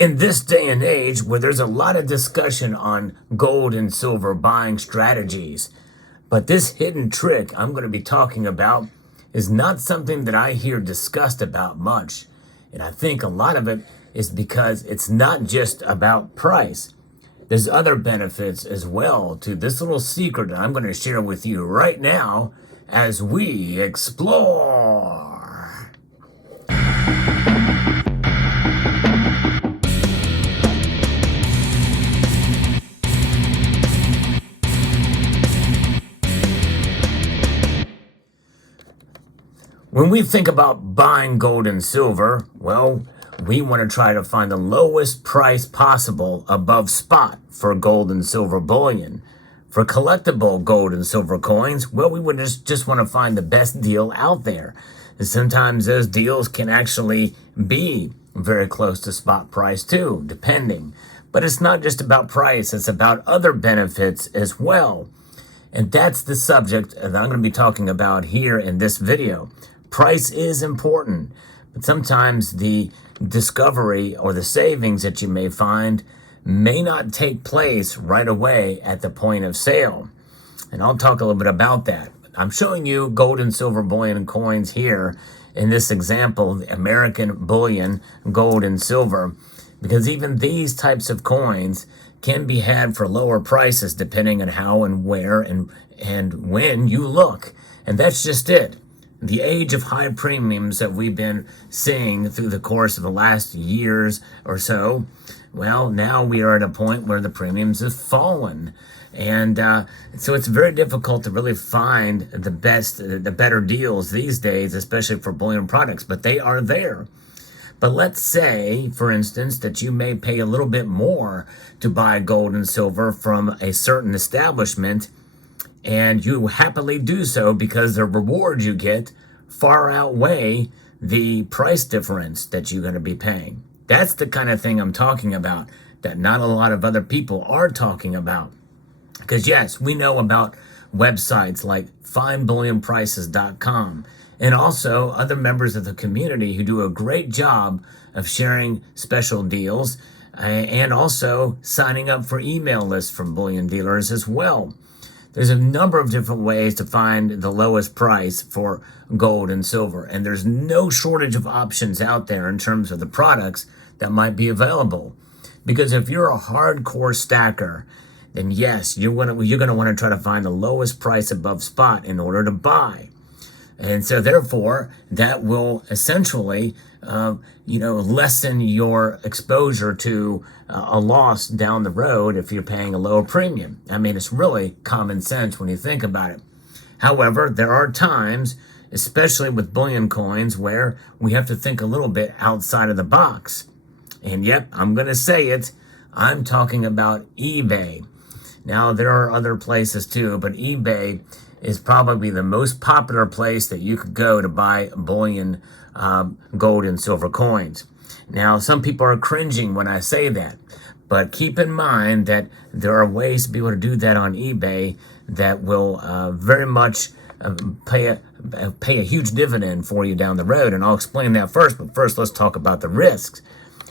In this day and age where there's a lot of discussion on gold and silver buying strategies, but this hidden trick I'm going to be talking about is not something that I hear discussed about much. And I think a lot of it is because it's not just about price. There's other benefits as well to this little secret that I'm going to share with you right now as we explore. When we think about buying gold and silver, well, we want to try to find the lowest price possible above spot for gold and silver bullion. For collectible gold and silver coins, well, we would just want to find the best deal out there. And sometimes those deals can actually be very close to spot price too, depending. But it's not just about price, it's about other benefits as well. And that's the subject that I'm going to be talking about here in this video. Price is important, but sometimes the discovery or the savings that you may find may not take place right away at the point of sale. And I'll talk a little bit about that. I'm showing you gold and silver bullion and coins here in this example, the American bullion, gold and silver, because even these types of coins can be had for lower prices depending on how and where and when you look. And that's just it. The age of high premiums that we've been seeing through the course of the last years or so, well, now we are at a point where the premiums have fallen. And so it's very difficult to really find the better deals these days, especially for bullion products, but they are there. But let's say, for instance, that you may pay a little bit more to buy gold and silver from a certain establishment, and you happily do so because the rewards you get far outweigh the price difference that you're going to be paying. That's the kind of thing I'm talking about that not a lot of other people are talking about. Because yes, we know about websites like findbullionprices.com and also other members of the community who do a great job of sharing special deals and also signing up for email lists from bullion dealers as well. There's a number of different ways to find the lowest price for gold and silver, and there's no shortage of options out there in terms of the products that might be available. Because if you're a hardcore stacker, then yes, you're going to want to try to find the lowest price above spot in order to buy. And so therefore, that will essentially, lessen your exposure to a loss down the road if you're paying a lower premium. I mean, it's really common sense when you think about it. However, there are times, especially with bullion coins, where we have to think a little bit outside of the box. And yep, I'm going to say it. I'm talking about eBay. Now, there are other places too, but eBay is probably the most popular place that you could go to buy bullion, gold and silver coins. Now, some people are cringing when I say that, but keep in mind that there are ways to be able to do that on eBay that will very much pay a huge dividend for you down the road, and I'll explain that first. But first, let's talk about the risks.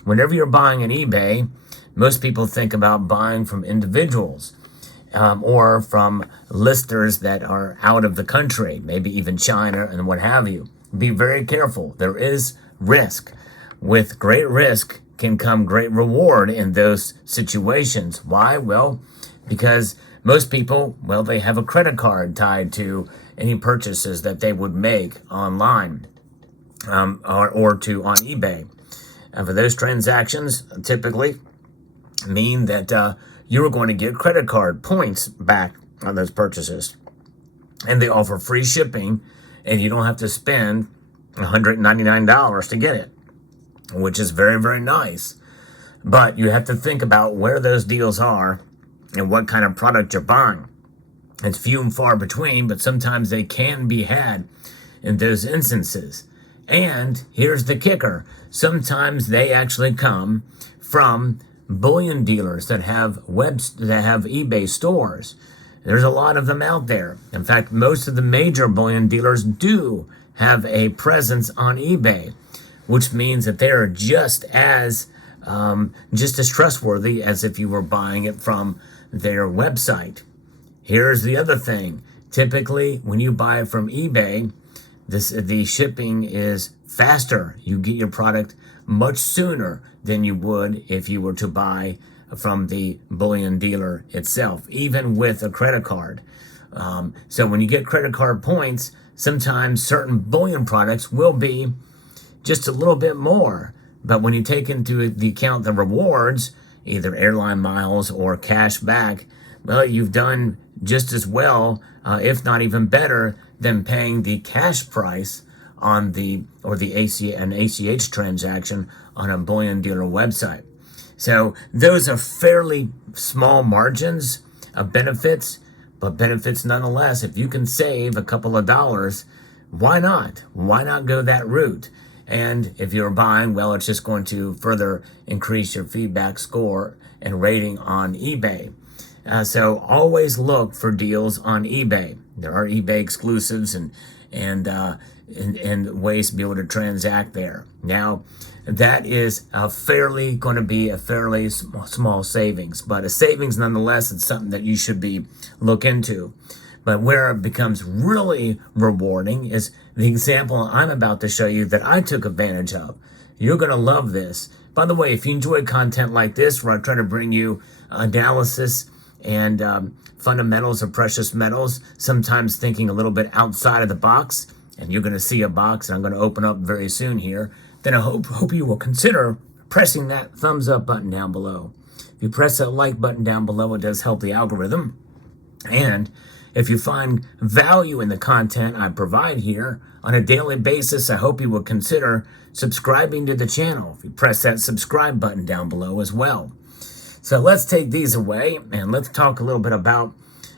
Whenever you're buying on eBay, most people think about buying from individuals. Or from listers that are out of the country, maybe even China and what have you. Be very careful. There is risk. With great risk can come great reward in those situations. Why? Well, because most people, well, they have a credit card tied to any purchases that they would make online or on eBay. And for those transactions, typically mean that you're going to get credit card points back on those purchases. And they offer free shipping, and you don't have to spend $199 to get it, which is very, very nice. But you have to think about where those deals are and what kind of product you're buying. It's few and far between, but sometimes they can be had in those instances. And here's the kicker. Sometimes they actually come from bullion dealers that have eBay stores. There's a lot of them out there. In fact, most of the major bullion dealers do have a presence on eBay, which means that they are just as just as trustworthy as if you were buying it from their website. Here's the other thing. Typically, when you buy it from eBay, the shipping is faster. You get your product much sooner than you would if you were to buy from the bullion dealer itself, even with a credit card. So when you get credit card points, sometimes certain bullion products will be just a little bit more. But when you take into the account the rewards, either airline miles or cash back, well, you've done just as well, if not even better, than paying the cash price on the an ACH transaction on a bullion dealer website. So those are fairly small margins of benefits, but benefits nonetheless. If you can save a couple of dollars, why not? Why not go that route? And if you're buying, well, it's just going to further increase your feedback score and rating on eBay. So always look for deals on eBay. There are eBay exclusives and ways to be able to transact there. Now, that is going to be a fairly small savings, but a savings nonetheless. It's something that you should look into. But where it becomes really rewarding is the example I'm about to show you that I took advantage of. You're going to love this. By the way, if you enjoy content like this, where I try to bring you analysis and fundamentals of precious metals, sometimes thinking a little bit outside of the box, and you're going to see a box that I'm going to open up very soon here, then I hope you will consider pressing that thumbs up button down below. If you press that like button down below, it does help the algorithm. And if you find value in the content I provide here on a daily basis, I hope you will consider subscribing to the channel. If you press that subscribe button down below as well. So let's take these away and let's talk a little bit about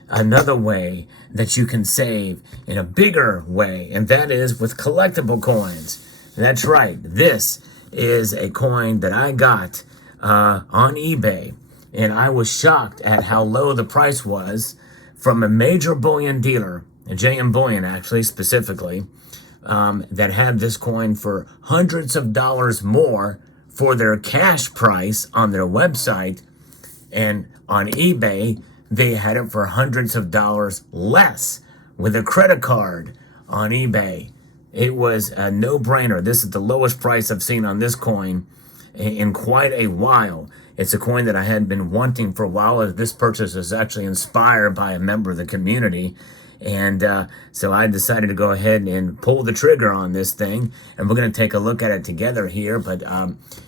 another way that you can save in a bigger way, and that is with collectible coins. That's right. This is a coin that I got on eBay, and I was shocked at how low the price was from a major bullion dealer, a JM Bullion actually specifically, that had this coin for hundreds of dollars more for their cash price on their website, and on eBay they had it for hundreds of dollars less with a credit card on eBay. It was a no-brainer. This is the lowest price I've seen on this coin in quite a while. It's a coin that I had been wanting for a while. This purchase was actually inspired by a member of the community. And so I decided to go ahead and pull the trigger on this thing. And we're going to take a look at it together here. But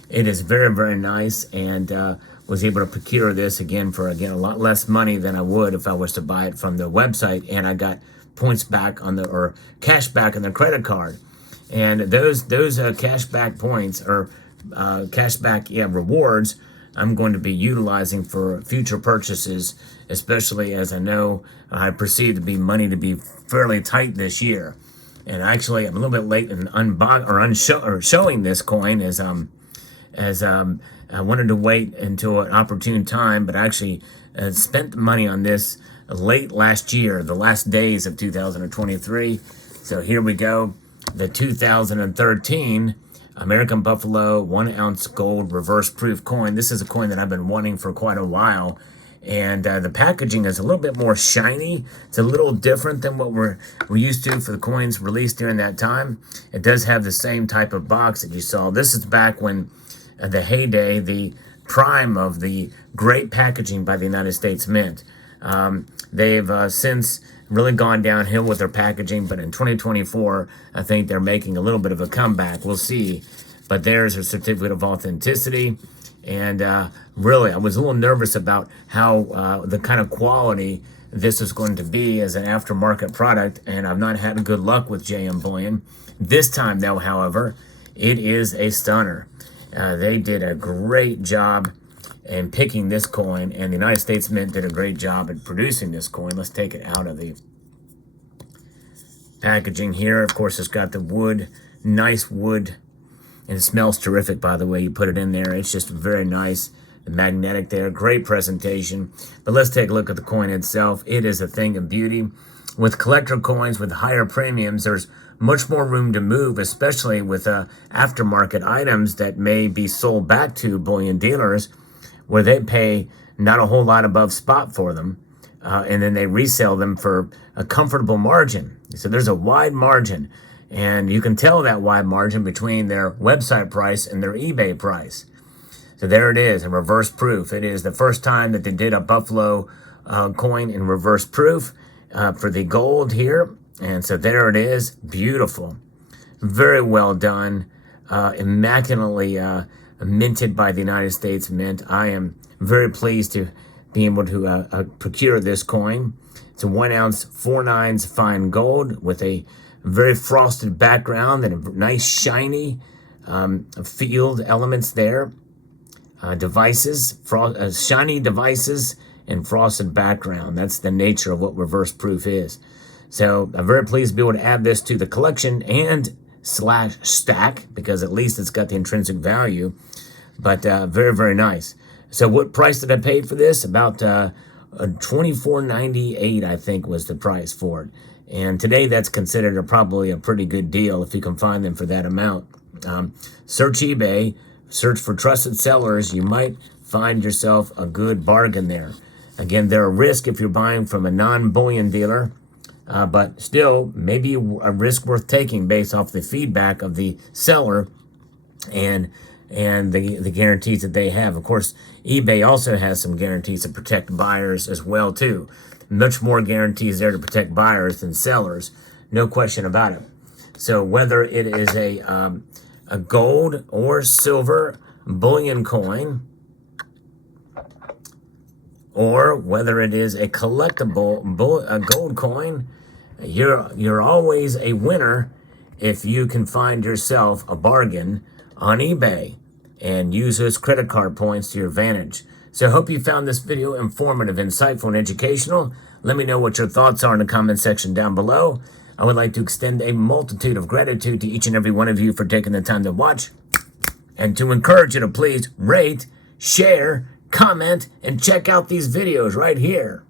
it is very, very nice. And was able to procure this for a lot less money than I would if I was to buy it from the website. And I got points back or cash back on the credit card. And those cash back points or cash back rewards I'm going to be utilizing for future purchases, especially as I know I perceive money to be fairly tight this year. And actually, I'm a little bit late in showing this coin as I wanted to wait until an opportune time, but actually spent the money on this late last year, the last days of 2023. So here we go, the 2013 American Buffalo 1 ounce gold reverse proof coin. This is a coin that I've been wanting for quite a while. And the packaging is a little bit more shiny. It's a little different than what we're used to for the coins released during that time. It does have the same type of box that you saw. This is back when the heyday, the prime of the great packaging by the United States Mint. They've since really gone downhill with their packaging, but in 2024, I think they're making a little bit of a comeback. We'll see. But there's a certificate of authenticity. And really, I was a little nervous about how the kind of quality this is going to be as an aftermarket product, and I've not had good luck with JM Bullion. This time, though, however, it is a stunner. They did a great job in picking this coin, and the United States Mint did a great job at producing this coin. Let's take it out of the packaging here. Of course, it's got the wood, nice wood. And it smells terrific, by the way. You put it in there. It's just very nice. The magnetic there. Great presentation. But let's take a look at the coin itself. It is a thing of beauty. With collector coins with higher premiums, there's much more room to move, especially with aftermarket items that may be sold back to bullion dealers where they pay not a whole lot above spot for them, and then they resell them for a comfortable margin. So there's a wide margin, and you can tell that wide margin between their website price and their eBay price. So there it is, a reverse proof. It is the first time that they did a Buffalo coin in reverse proof for the gold here. And so there it is, beautiful. Very well done, immaculately minted by the United States Mint. I am very pleased to be able to procure this coin. It's a 1 ounce 4/9 fine gold with a very frosted background and a nice shiny field elements there. Devices, shiny devices and frosted background. That's the nature of what reverse proof is. So I'm very pleased to be able to add this to the collection and slash stack, because at least it's got the intrinsic value. But very, very nice. So what price did I pay for this? About $24.98, I think, was the price for it. And today that's considered probably a pretty good deal if you can find them for that amount. Search eBay, search for trusted sellers. You might find yourself a good bargain there. Again, they're a risk if you're buying from a non-bullion dealer, but still maybe a risk worth taking based off the feedback of the seller and the guarantees that they have. Of course, eBay also has some guarantees to protect buyers as well too. Much more guarantees there to protect buyers than sellers, no question about it. So whether it is a gold or silver bullion coin, or whether it is a collectible gold coin, you're always a winner if you can find yourself a bargain on eBay and use those credit card points to your advantage. So I hope you found this video informative, insightful, and educational. Let me know what your thoughts are in the comment section down below. I would like to extend a multitude of gratitude to each and every one of you for taking the time to watch, and to encourage you to please rate, share, comment, and check out these videos right here.